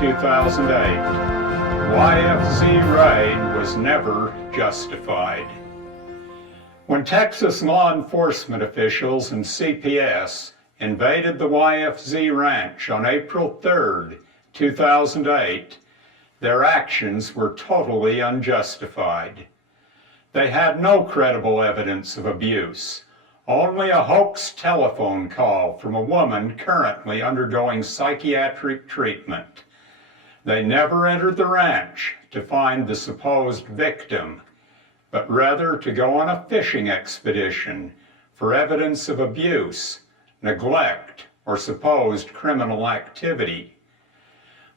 2008. YFZ raid was never justified. When Texas law enforcement officials and CPS invaded the YFZ Ranch on April 3, 2008, their actions were totally unjustified. They had no credible evidence of abuse, only a hoax telephone call from a woman currently undergoing psychiatric treatment. They never entered the ranch to find the supposed victim, but rather to go on a fishing expedition for evidence of abuse, neglect, or supposed criminal activity.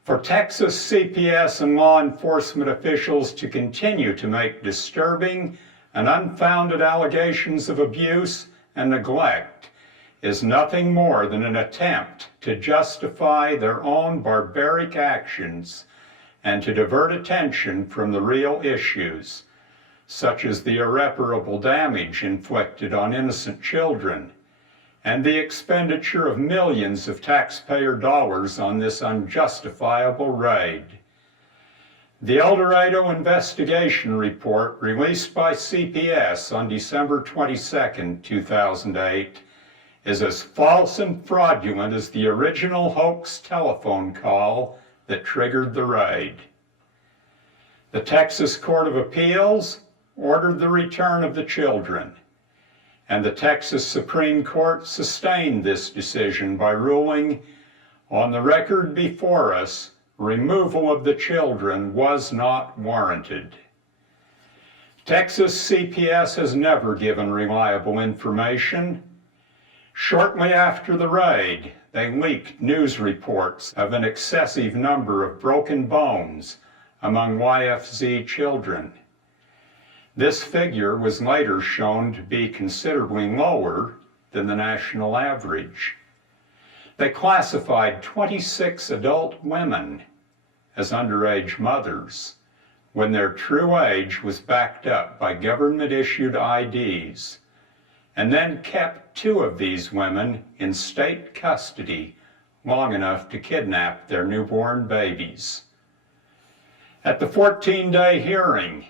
For Texas CPS and law enforcement officials to continue to make disturbing and unfounded allegations of abuse and neglect is nothing more than an attempt to justify their own barbaric actions and to divert attention from the real issues, such as the irreparable damage inflicted on innocent children and the expenditure of millions of taxpayer dollars on this unjustifiable raid. The El Dorado investigation report released by CPS on December 22, 2008 is as false and fraudulent as the original hoax telephone call that triggered the raid. The Texas Court of Appeals ordered the return of the children, and the Texas Supreme Court sustained this decision by ruling, on the record before us, removal of the children was not warranted. Texas CPS has never given reliable information. Shortly after the raid, they leaked news reports of an excessive number of broken bones among YFZ children. This figure was later shown to be considerably lower than the national average. They classified 26 adult women as underage mothers when their true age was backed up by government-issued IDs, and then kept 2 of these women in state custody long enough to kidnap their newborn babies. At the 14-day hearing,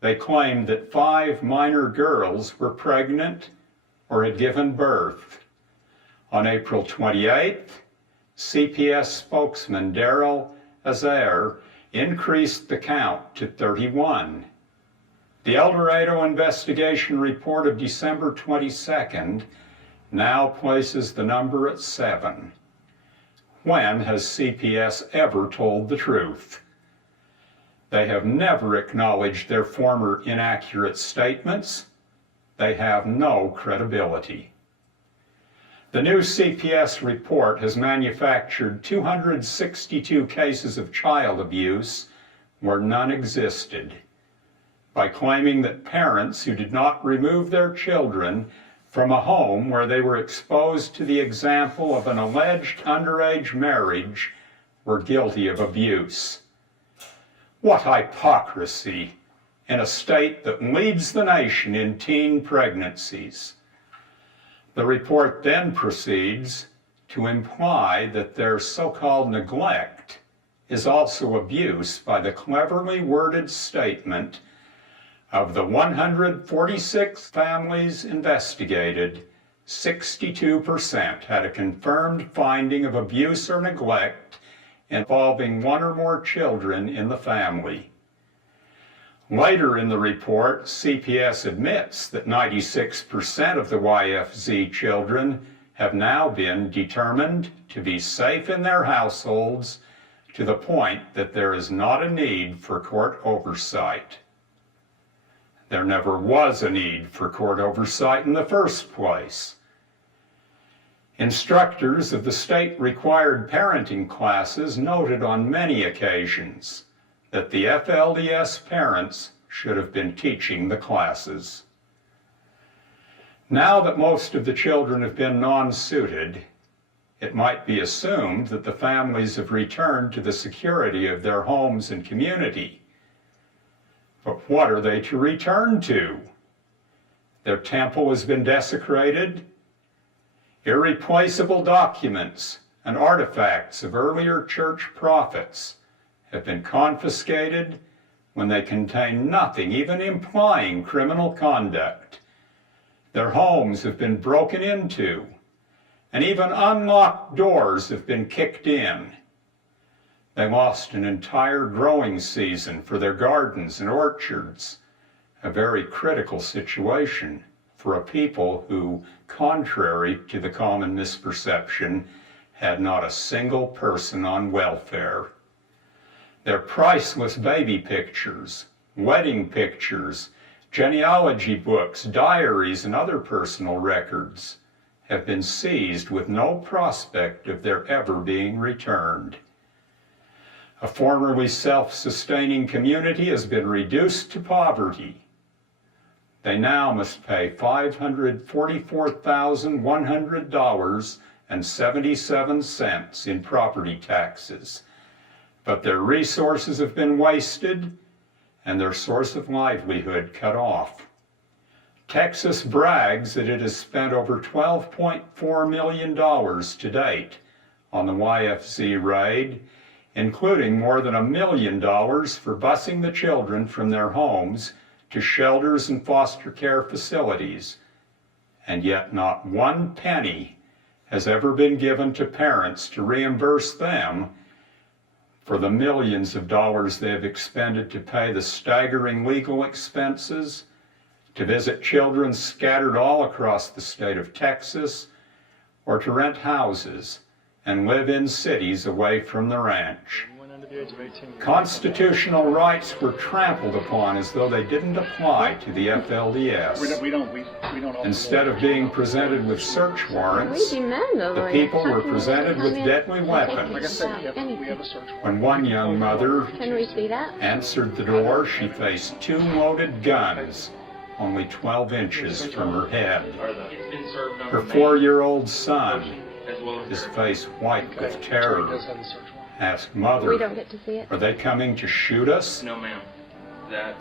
they claimed that 5 minor girls were pregnant or had given birth. On April 28th, CPS spokesman Daryl Azair increased the count to 31. The El Dorado investigation report of December 22nd now places the number at 7. When has CPS ever told the truth? They have never acknowledged their former inaccurate statements. They have no credibility. The new CPS report has manufactured 262 cases of child abuse where none existed, by claiming that parents who did not remove their children from a home where they were exposed to the example of an alleged underage marriage were guilty of abuse. What hypocrisy in a state that leads the nation in teen pregnancies. The report then proceeds to imply that their so-called neglect is also abuse by the cleverly worded statement of the 146 families investigated, 62% had a confirmed finding of abuse or neglect involving 1 or more children in the family. Later in the report, CPS admits that 96% of the YFZ children have now been determined to be safe in their households to the point that there is not a need for court oversight. There never was a need for court oversight in the first place. Instructors of the state-required parenting classes noted on many occasions that the FLDS parents should have been teaching the classes. Now that most of the children have been non-suited, it might be assumed that the families have returned to the security of their homes and community. But what are they to return to? Their temple has been desecrated. Irreplaceable documents and artifacts of earlier church prophets have been confiscated when they contain nothing even implying criminal conduct. Their homes have been broken into, and even unlocked doors have been kicked in. They lost an entire growing season for their gardens and orchards, a very critical situation for a people who, contrary to the common misperception, had not a single person on welfare. Their priceless baby pictures, wedding pictures, genealogy books, diaries, and other personal records have been seized with no prospect of their ever being returned. A formerly self-sustaining community has been reduced to poverty. They now must pay $544,100.77 in property taxes, but their resources have been wasted and their source of livelihood cut off. Texas brags that it has spent over $12.4 million to date on the YFZ raid, including more than $1 million for busing the children from their homes to shelters and foster care facilities, and yet not one penny has ever been given to parents to reimburse them for the millions of dollars they have expended to pay the staggering legal expenses, to visit children scattered all across the state of Texas, or to rent houses and live in cities away from the ranch. Constitutional rights were trampled upon as though they didn't apply to the FLDS. Instead of being presented with search warrants, the people were presented with deadly weapons. When one young mother answered the door, she faced 2 loaded guns, only 12 inches from her head. Her 4-year-old son, his face white with terror, asked, "Mother, are they coming to shoot us?" No, ma'am.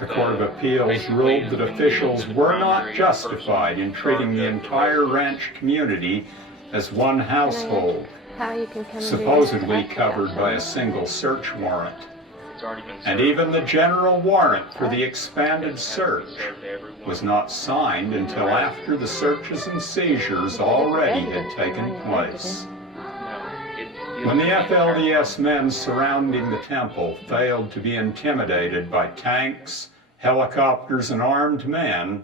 The Court of Appeals ruled that officials were not justified in treating the entire ranch community as one household, supposedly covered by a single search warrant. And even the general warrant for the expanded search was not signed until after the searches and seizures already had taken place. When the FLDS men surrounding the temple failed to be intimidated by tanks, helicopters, and armed men,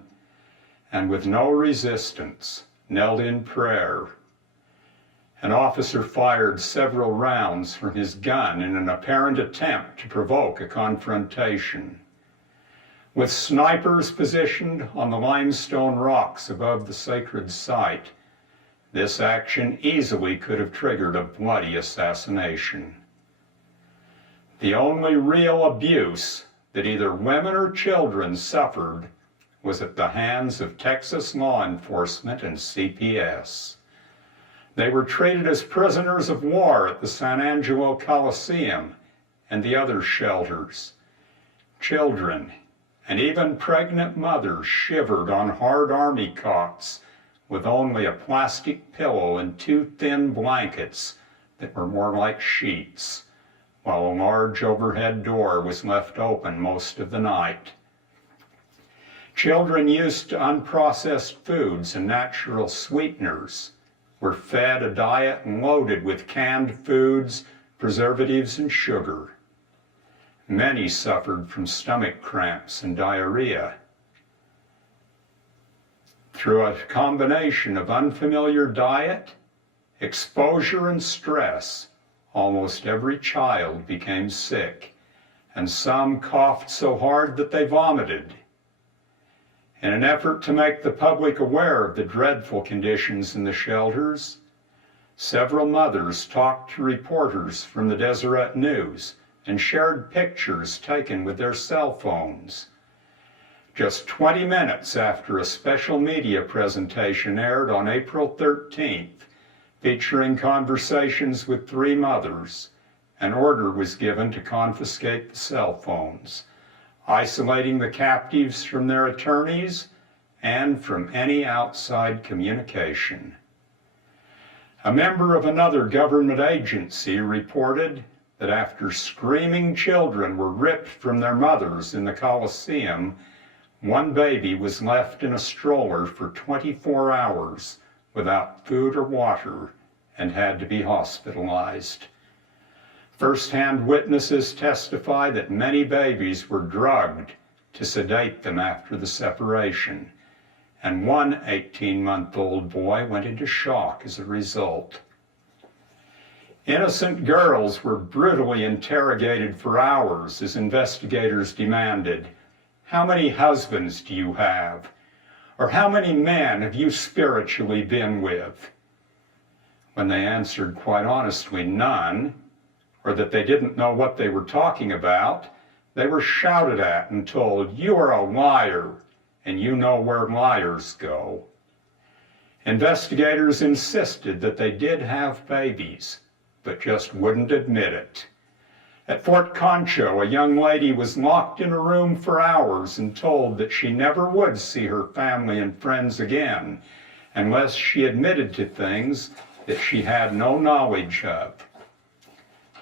and with no resistance, knelt in prayer, an officer fired several rounds from his gun in an apparent attempt to provoke a confrontation. With snipers positioned on the limestone rocks above the sacred site, this action easily could have triggered a bloody assassination. The only real abuse that either women or children suffered was at the hands of Texas law enforcement and CPS. They were treated as prisoners of war at the San Angelo Coliseum and the other shelters. Children and even pregnant mothers shivered on hard army cots with only a plastic pillow and 2 thin blankets that were more like sheets, while a large overhead door was left open most of the night. Children used to unprocessed foods and natural sweeteners were fed a diet loaded with canned foods, preservatives, and sugar. Many suffered from stomach cramps and diarrhea. Through a combination of unfamiliar diet, exposure, and stress, almost every child became sick, and some coughed so hard that they vomited. In an effort to make the public aware of the dreadful conditions in the shelters, several mothers talked to reporters from the Deseret News and shared pictures taken with their cell phones. Just 20 minutes after a special media presentation aired on April 13th, featuring conversations with 3 mothers, an order was given to confiscate the cell phones, isolating the captives from their attorneys and from any outside communication. A member of another government agency reported that after screaming children were ripped from their mothers in the Coliseum, one baby was left in a stroller for 24 hours without food or water and had to be hospitalized. First-hand witnesses testify that many babies were drugged to sedate them after the separation, and one 18-month-old boy went into shock as a result. Innocent girls were brutally interrogated for hours as investigators demanded, "How many husbands do you have?" Or "How many men have you spiritually been with?" When they answered quite honestly none, or that they didn't know what they were talking about, they were shouted at and told, "You are a liar, and you know where liars go." Investigators insisted that they did have babies, but just wouldn't admit it. At Fort Concho, a young lady was locked in a room for hours and told that she never would see her family and friends again unless she admitted to things that she had no knowledge of.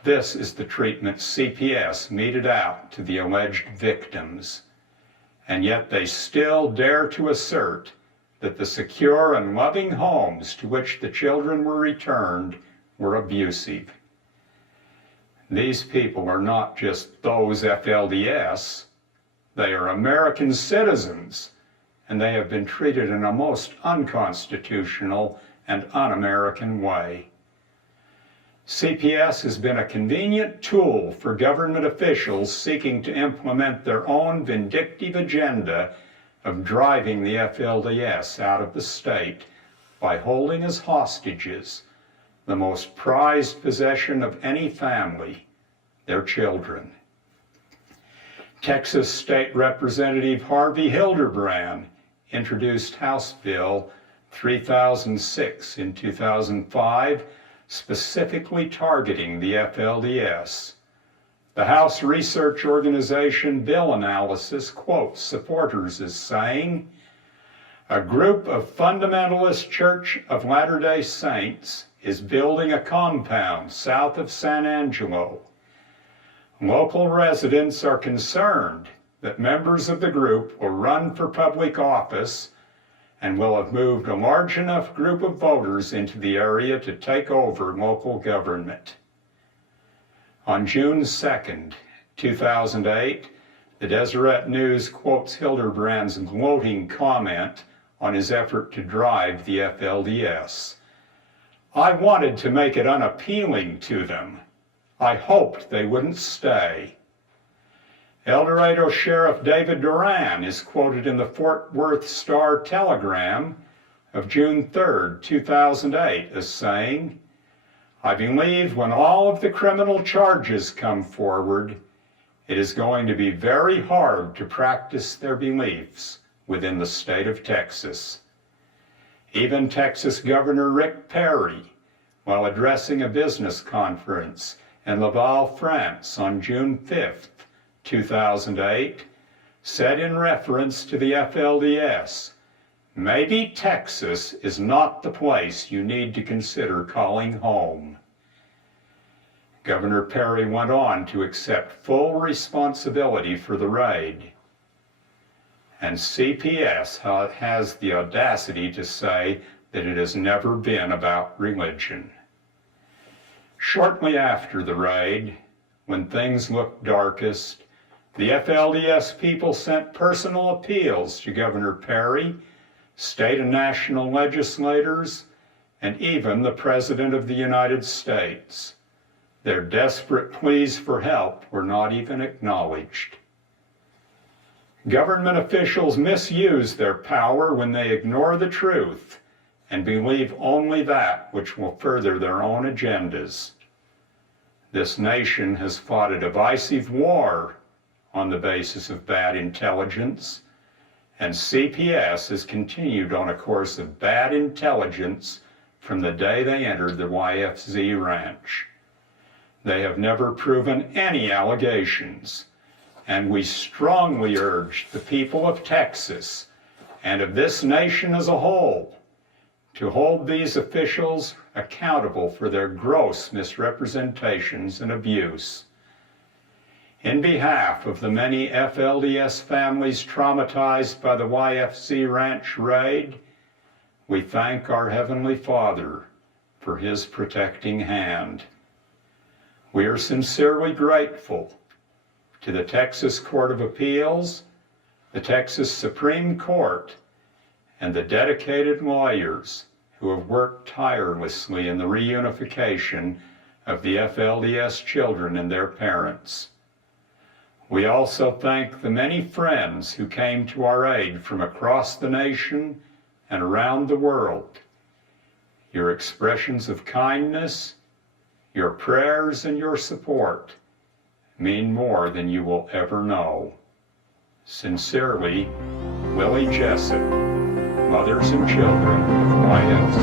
This is the treatment CPS meted out to the alleged victims, and yet they still dare to assert that the secure and loving homes to which the children were returned were abusive. These people are not just those FLDS, they are American citizens, and they have been treated in a most unconstitutional and un-American way. CPS has been a convenient tool for government officials seeking to implement their own vindictive agenda of driving the FLDS out of the state by holding as hostages the most prized possession of any family, their children. Texas State Representative Harvey Hildebrand introduced House Bill 3006 in 2005, specifically targeting the FLDS. The House research organization Bill Analysis quotes supporters as saying, "A group of fundamentalist Church of Latter-day Saints is building a compound south of San Angelo. Local residents are concerned that members of the group will run for public office and will have moved a large enough group of voters into the area to take over local government." On June 2nd, 2008, the Deseret News quotes Hildebrand's gloating comment on his effort to drive the FLDS. "I wanted to make it unappealing to them. I hoped they wouldn't stay." El Dorado Sheriff David Duran is quoted in the Fort Worth Star-Telegram of June 3rd, 2008 as saying, "I believe when all of the criminal charges come forward, it is going to be very hard to practice their beliefs within the state of Texas." Even Texas Governor Rick Perry, while addressing a business conference in Laval, France on June 5th, 2008, said in reference to the FLDS, "Maybe Texas is not the place you need to consider calling home." Governor Perry went on to accept full responsibility for the raid. And CPS has the audacity to say that it has never been about religion. Shortly after the raid, when things looked darkest, the FLDS people sent personal appeals to Governor Perry, state and national legislators, and even the President of the United States. Their desperate pleas for help were not even acknowledged. Government officials misuse their power when they ignore the truth and believe only that which will further their own agendas. This nation has fought a divisive war on the basis of bad intelligence, and CPS has continued on a course of bad intelligence from the day they entered the YFZ Ranch. They have never proven any allegations, and we strongly urge the people of Texas and of this nation as a whole to hold these officials accountable for their gross misrepresentations and abuse. In behalf of the many FLDS families traumatized by the YFZ Ranch raid, we thank our Heavenly Father for His protecting hand. We are sincerely grateful to the Texas Court of Appeals, the Texas Supreme Court, and the dedicated lawyers who have worked tirelessly in the reunification of the FLDS children and their parents. We also thank the many friends who came to our aid from across the nation and around the world. Your expressions of kindness, your prayers, and your support mean more than you will ever know. Sincerely, Willie Jessup, Mothers and Children of YFZ.